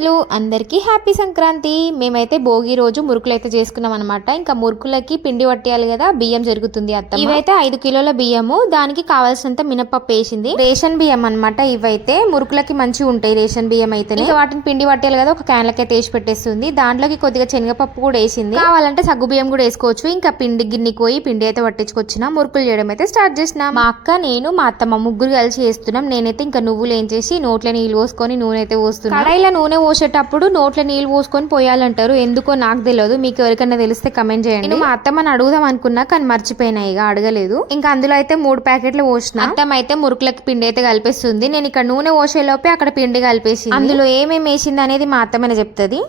నమస్తులు అందరికీ హ్యాపీ సంక్రాంతి. మేమైతే భోగి రోజు మురుకులు అయితే చేసుకున్నాం అనమాట. ఇంకా మురుకులకి పిండి పట్టేయాలి కదా, బియ్యం జరుగుతుంది అత్తమ్మ. ఇవైతే 5 కిలోల బియ్యము, దానికి కావాల్సినంత మినపప్పు వేసింది. రేషన్ బియ్యం అనమాట. ఇవైతే మురుకులకి మంచిగా ఉంటాయి రేషన్ బియ్యం అయితే. ఇంకా వాటిని పిండి పట్టేయాలి కదా, ఒక క్యాన్లకి అయితే వేసి పెట్టేస్తుంది. దాంట్లోకి కొద్దిగా శనగపప్పు కూడా వేసింది. కావాలంటే సగ్గు బియ్యం కూడా వేసుకోవచ్చు. ఇంకా పిండి గిన్నెకి పోయి పిండి అయితే పట్టించుకొచ్చిన మురుకులు చేయడం అయితే స్టార్ట్ చేసిన. మా అక్క, నేను, మా అత్తమ్మ ముగ్గురు కలిసి చేస్తున్నాం. నేనైతే ఇంకా నువ్వులు ఏం చేసి నోట్లో నీళ్ళు పోసుకొని నూనె అయితే పోస్తున్నా. కడాయిలో నూనె పోసేటప్పుడు నోట్లో నీళ్ళు పోసుకొని పోయాలంటారు, ఎందుకో నాకు తెలియదు. మీకు ఎవరికైనా తెలిస్తే కమెంట్ చేయండి. నేను మా అత్తమ్మని అడుగుదాం అనుకున్నా కానీ మర్చిపోయినా, ఇక అడగలేదు. ఇంకా అందులో అయితే 3 ప్యాకెట్లు పోసిన. అత్తమ్మ అయితే మురుకులకి పిండి అయితే కలిపేస్తుంది. నేను ఇక్కడ నూనె పోసే లోపే అక్కడ పిండి కలిపేసి అందులో ఏమేమి వేసింది అనేది మా అత్తమ్మనే చెప్తుంది.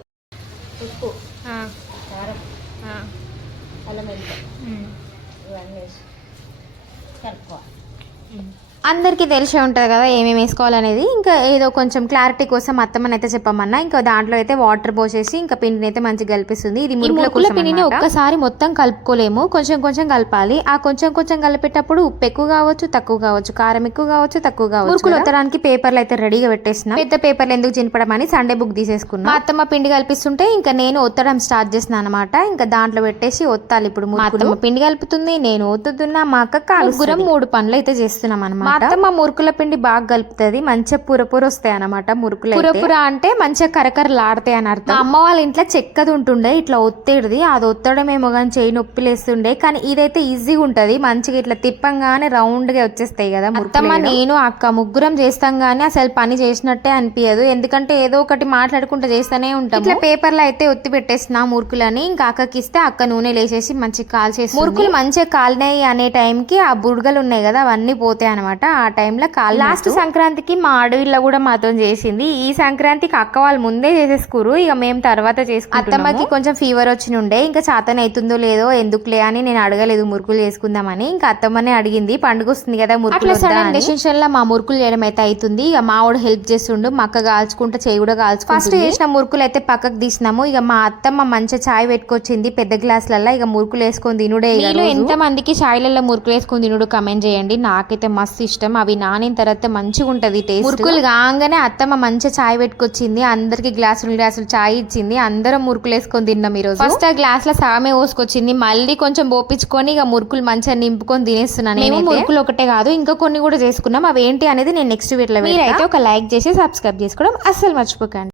అందరికీ తెలిసే ఉంటుంది కదా ఏమేమి వేసుకోవాలనేది. ఇంకా ఏదో కొంచెం క్లారిటీ కోసం అత్తమ్మని అయితే చెప్పమన్నా. ఇంకా దాంట్లో అయితే వాటర్ పోసేసి ఇంకా పిండిని అయితే మంచిగా కలిపిస్తుంది. ఇది మురుకుల పిండిని ఒక్కసారి మొత్తం కలుపుకోలేము, కొంచెం కొంచెం కలపాలి. ఆ కొంచెం కొంచెం కలిపేటప్పుడు ఉప్పు ఎక్కువ కావచ్చు, తక్కువ కావచ్చు, కారం ఎక్కువ కావచ్చు, తక్కువ కావచ్చు. మురుకులు ఒత్తడానికి పేపర్లు అయితే రెడీగా పెట్టేసిన. పెద్ద పేపర్లు ఎందుకు చింపడం అని సండే బుక్ తీసేసుకున్నా. మా అత్తమ్మ పిండి కలిపిస్తుంటే ఇంకా నేను ఒత్తడం స్టార్ట్ చేసిన అనమాట. ఇంకా దాంట్లో పెట్టేసి ఒత్తాలి. ఇప్పుడు మా అత్తమ్మ పిండి కలుపుతుంది, నేను ఒత్తుతున్నా, మా అక్క కాలుగురం 3 పనులు అయితే చేస్తున్నాం అనమాట. అత్తమ్మ మురుకుల పిండి బాగా కలుపుతుంది, మంచిగా పురపుర వస్తాయి అనమాట. మురుకులు పురపుర అంటే మంచిగా కరకరలాడతాయి అని అర్థం. అమ్మ వాళ్ళ ఇంట్లో చెక్కది ఉంటుండే, ఇట్లా ఒత్తేది. అది ఒత్తడమేమో కానీ చేయి నొప్పి లేస్తుండే, కానీ ఇదైతే ఈజీగా ఉంటది. మంచిగా ఇట్లా తిప్పంగానే రౌండ్ గా వచ్చేస్తాయి కదా. అత్తమ్మ, నేను, అక్క ముగ్గురం చేస్తాం గానీ అసలు పని చేసినట్టే అనిపించదు, ఎందుకంటే ఏదో ఒకటి మాట్లాడుకుంటూ చేస్తూనే ఉంటాం. ఇట్లా పేపర్లో అయితే ఒత్తి పెట్టేసిన మురుకులని. ఇంకా అక్కకి ఇస్తే అక్క నూనె లేసేసి మంచిగా కాల్చేసి, మురుకులు మంచిగా కాలినాయి అనే టైంకి ఆ బుడగలు ఉన్నాయి కదా అవన్నీ పోతాయి అనమాట. ఆ టైంలో లాస్ట్ సంక్రాంతికి మా అడవిలో కూడా మాతో చేసింది. ఈ సంక్రాంతికి అక్క వాళ్ళు ముందే చేసేసుకురు, ఇక మేము తర్వాత చేసుకున్నాం. అత్తమ్మకి కొంచెం ఫీవర్ వచ్చి ఉండే, ఇంకా చాతన అవుతుందో లేదో ఎందుకులే అని నేను అడగలేదు మురుకులు చేసుకుందామని. ఇంకా అత్తమ్మనే అడిగింది, పండుగ వస్తుంది కదా మురుకులు డెసిషన్ లో మా మురుకులు చేయడం అయితే అవుతుంది. ఇక మా వాడు హెల్ప్ చేస్తుండు, మా అక్క కాల్చుకుంటే చేయి కూడా కాల్చుకుంటుంది. ఫస్ట్ చేసిన మురుకులు అయితే పక్కకు తీసినాము. ఇక మా అత్తమ్మ మంచిగా చాయ్ పెట్టుకొచ్చింది పెద్ద గ్లాసులలో. ఇక మురుకులు వేసుకొని తినుడే. ఎంత మందికి చాయ్లలో మురుకులు వేసుకొని తినుడు కమెంట్ చేయండి. నాకైతే మస్తు ఇష్టం. అవి నానిన తర్వాత మంచిగా ఉంటది టేస్ట్. మురుకులు కాగానే అత్తమ్మ మంచిగా చాయ్ పెట్టుకొచ్చింది, అందరికి గ్లాసులు చాయ్ ఇచ్చింది. అందరం మురుకులు వేసుకొని తిన్నాం ఈ రోజు. ఫస్ట్ ఆ గ్లాస్ లో సామే పోసుకొచ్చింది, మళ్ళీ కొంచెం పోపించుకొని ఇక మురుకులు మంచిగా నింపుకొని తినేస్తున్నాను. మేము మురుకులు ఒకటే కాదు ఇంకా కొన్ని కూడా చేసుకున్నాం. అవి ఏంటి అనేది నేను నెక్స్ట్ వీడియోలో. మీరైతే ఒక లైక్ చేసి సబ్స్క్రైబ్ చేసుకోవడం అస్సలు మర్చిపోకండి.